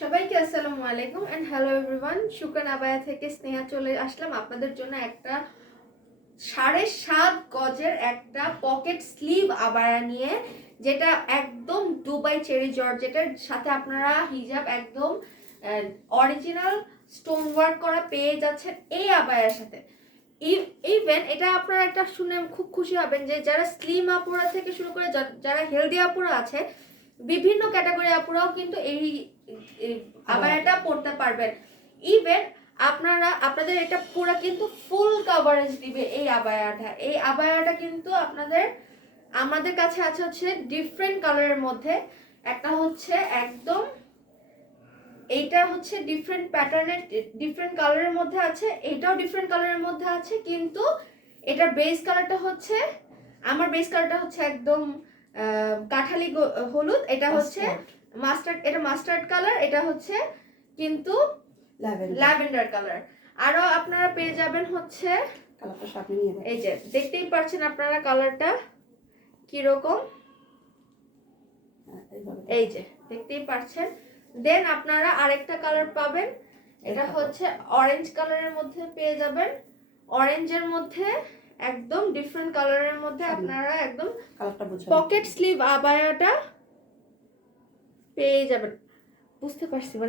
সবাইকে আসসালামু আলাইকুম এন্ড হ্যালো এভরিওয়ান। শুকরান আবায়া থেকে স্নেহা চলে আসলাম আপনাদের জন্য একটা 7.5 গজের একটা পকেট স্লিভ আবায়া নিয়ে, যেটা একদম দুবাই চেরি জর্জেটের সাথে আপনারা হিজাব একদম অরিজিনাল স্টোন ওয়ার্ক করা পেয়ে যাচ্ছেন এই আবায়ার সাথে। ইভেন এটা আপনারা একটা শুনে খুব খুশি হবেন যে যারা স্লিম আপুরা থেকে শুরু করে যারা হেলদি আপুরা আছে, বিভিন্ন ক্যাটাগরি আপুরাও কিন্তু এই আবায়াটা পড়তে পারবেন। ইভেন আপনাদের এটা পুরো কিন্তু ফুল কভারেজ দিবে এই আবায়াটা কিন্তু আমাদের কাছে আছে হচ্ছে ডিফারেন্ট কালারের মধ্যে। একটা হচ্ছে একদম, এইটা হচ্ছে ডিফারেন্ট প্যাটার্নের ডিফারেন্ট কালারের মধ্যে আছে, এটাও ডিফারেন্ট কালারের মধ্যে আছে, কিন্তু এটার বেস কালারটা হচ্ছে, আমার বেস কালারটা হচ্ছে একদম কাঠালি হলুদ, এটা হচ্ছে মাস্টার্ড, এটা মাস্টার্ড কালার, এটা হচ্ছে কিন্তু ল্যাভেন্ডার কালার। আরো আপনারা পেয়ে যাবেন হচ্ছে এই যে দেখতেই পাচ্ছেন আপনারা কালারটা কিরকম, এই যে দেখতেই পাচ্ছেন। দেন আপনারা আরেকটা কালার পাবেন, এটা হচ্ছে অরেঞ্জ কালারের মধ্যে পেয়ে যাবেন। অরেঞ্জের মধ্যে একদম ডিফারেন্ট কালারের মধ্যে আপনারা একদম পকেট স্লিভ আবায়াটা পেয়ে যাবেন। বুঝতে পারছি মানে